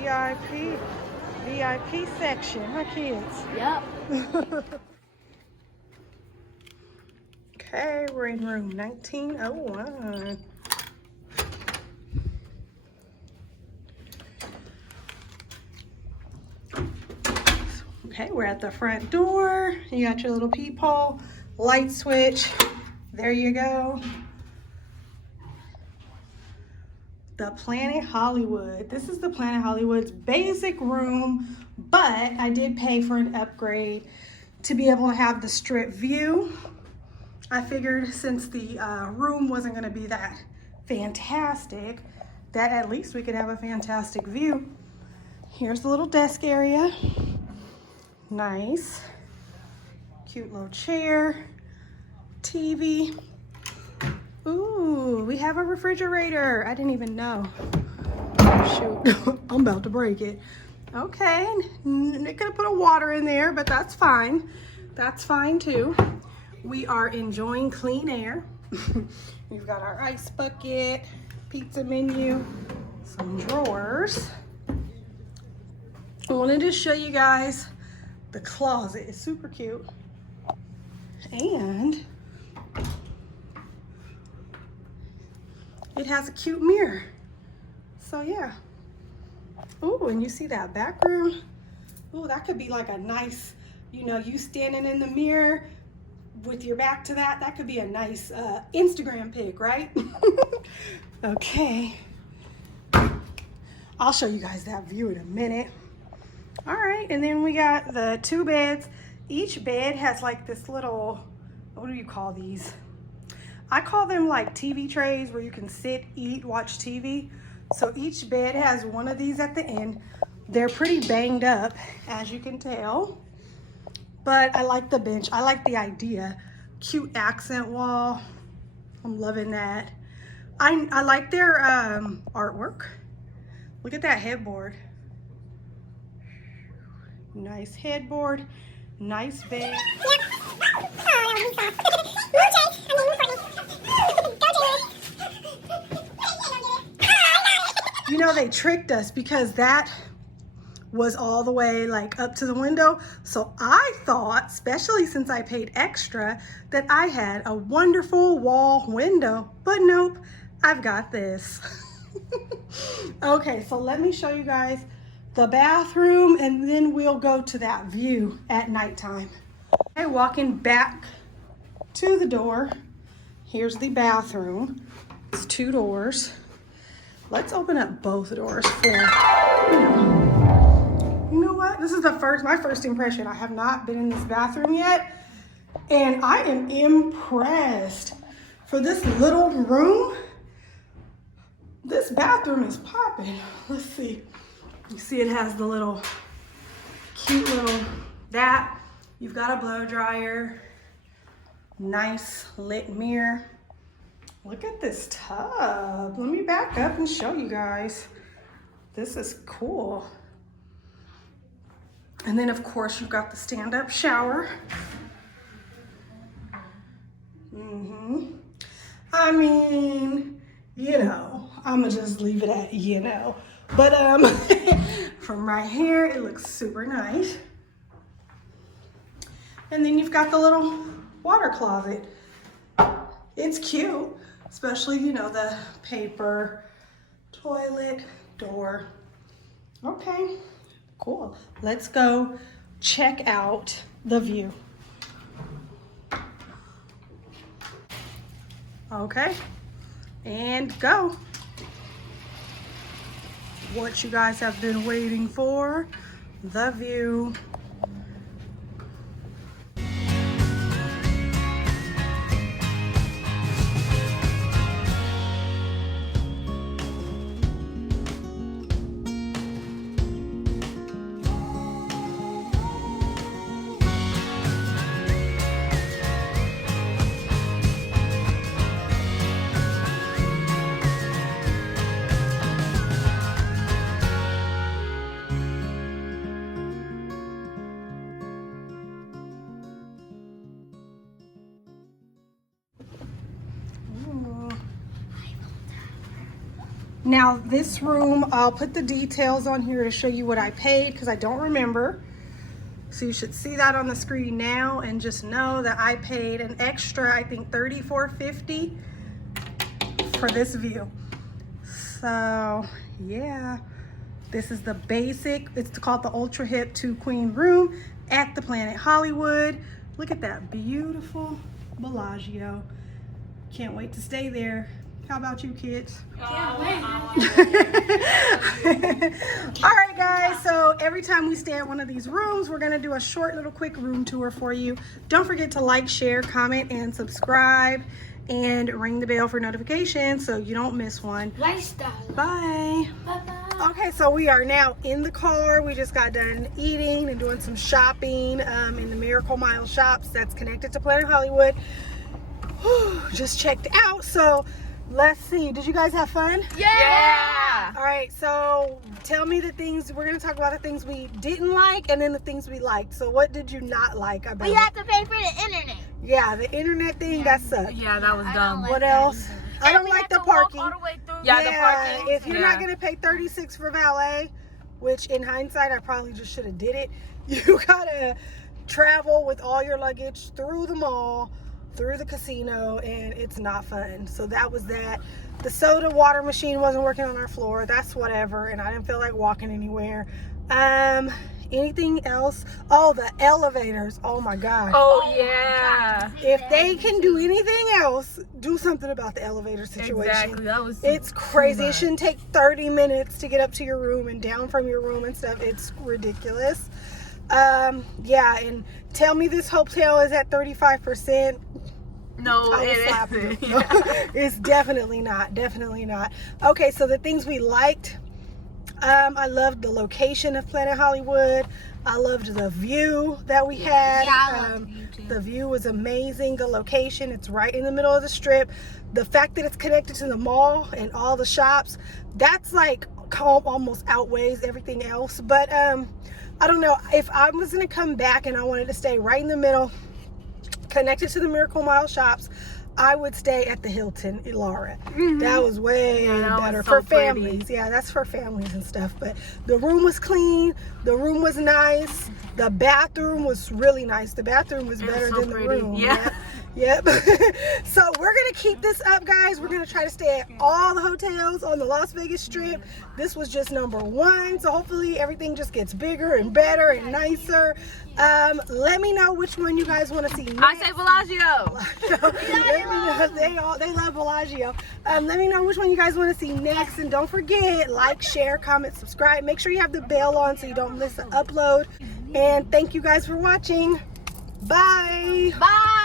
VIP. VIP section, huh, kids? Yep. Okay, we're in room 1901. Okay, we're at the front door. You got your little peephole, light switch. There you go. The Planet Hollywood. This is the Planet Hollywood's basic room, but I did pay for an upgrade to be able to have the strip view. I figured since the room wasn't going to be that fantastic, that at least we could have a fantastic view. Here's the little desk area. Nice. Cute little chair. TV. Ooh, we have a refrigerator. I didn't even know. Oh, shoot. I'm about to break it. Okay. They could have put a water in there, but that's fine. That's fine too. We are enjoying clean air. We've got our ice bucket, pizza menu, some drawers. I wanted to show you guys the closet. It's super cute. And it has a cute mirror. So yeah. Ooh, and you see that background? Ooh, that could be like a nice, you know, you standing in the mirror with your back to that. That could be a nice Instagram pic, right? Okay. I'll show you guys that view in a minute. All right, and then we got the 2 beds. Each bed has like this little, what do you call these? I call them like TV trays where you can sit, eat, watch TV. So each bed has one of these at the end. They're pretty banged up, as you can tell. But I like the bench. I like the idea. Cute accent wall. I'm loving that. I like their artwork. Look at that headboard. Nice headboard. Nice bed. You know, they tricked us because that was all the way like up to the window. So I thought, especially since I paid extra, that I had a wonderful wall window, but nope, I've got this. Okay, so let me show you guys the bathroom and then we'll go to that view at nighttime. Okay, walking back to the door. Here's the bathroom. It's 2 doors. Let's open up both doors for, you know what? This is my first impression. I have not been in this bathroom yet, and I am impressed. For this little room, this bathroom is popping. Let's see. You see it has the little, cute little, that. You've got a blow dryer. Nice lit mirror. Look at this tub. Let me back up and show you guys. This is cool. And then of course you've got the stand-up shower. I mean, you know, I'ma just leave it at, you know. But from right here, it looks super nice. And then you've got the little water closet. It's cute, especially, you know, the paper, toilet, door. Okay, cool. Let's go check out the view. Okay, and go. What you guys have been waiting for, the view. Now this room, I'll put the details on here to show you what I paid because I don't remember. So you should see that on the screen now and just know that I paid an extra, I think $34.50 for this view. So yeah, this is the basic, it's called the Ultra Hip 2 Queen room at the Planet Hollywood. Look at that beautiful Bellagio. Can't wait to stay there. How about you kids? Can't wait. All right guys, so every time we stay at one of these rooms, we're gonna do a short little quick room tour for you. Don't forget to like, share, comment, and subscribe, and ring the bell for notifications so you don't miss one. Lifestyle. Bye. Bye-bye. Okay, so we are now in the car. We just got done eating and doing some shopping in the Miracle Mile shops that's connected to Planet Hollywood. Whew, just checked out, so let's see. Did you guys have fun? Yeah. All right, so tell me the things, we're going to talk about the things we didn't like and then the things we liked. So what did you not like about We it? have to pay for the internet. Yeah, the internet thing, that sucked. Yeah, that was dumb. What else? I don't we like have the to walk parking. all the way through. Yeah, the parking. If you're not going to pay $36 for valet, which in hindsight, I probably just should have did it. You got to travel with all your luggage through the mall, through the casino, and it's not fun. So that was that. The soda water machine wasn't working on our floor. That's whatever, and I didn't feel like walking anywhere. Anything else? Oh, the elevators. Oh my God. Oh, yeah. If they can do anything else, do something about the elevator situation. Exactly. That was It's crazy. It much. shouldn't take 30 minutes to get up to your room and down from your room and stuff. It's ridiculous. Yeah, and tell me this hotel is at 35%. No, I will it slap you. isn't. Yeah. It's definitely not. Definitely not. Okay, so the things we liked. I loved the location of Planet Hollywood. I loved the view that we had. Yeah, I loved the view too. The view was amazing. The location, it's right in the middle of the strip. The fact that it's connected to the mall and all the shops, that's like almost outweighs everything else. But I don't know, if I was gonna come back and I wanted to stay right in the middle, connected to the Miracle Mile shops, I would stay at the Hilton Ilara. That was way that was better so for pretty. families. Yeah, that's for families and stuff. But the room was clean. The room was nice. The bathroom was really nice. The bathroom was better so than pretty. the room. Yeah. Yep. So we're going to keep this up, guys. We're going to try to stay at all the hotels on the Las Vegas Strip. This was just number 1. So hopefully everything just gets bigger and better and nicer. Let me know which one you guys want to see next. I say Bellagio. Let me know. They love Bellagio. Let me know which one you guys want to see next, and don't forget, like, share, comment, subscribe. Make sure you have the bell on so you don't miss an upload. And thank you guys for watching. Bye. Bye.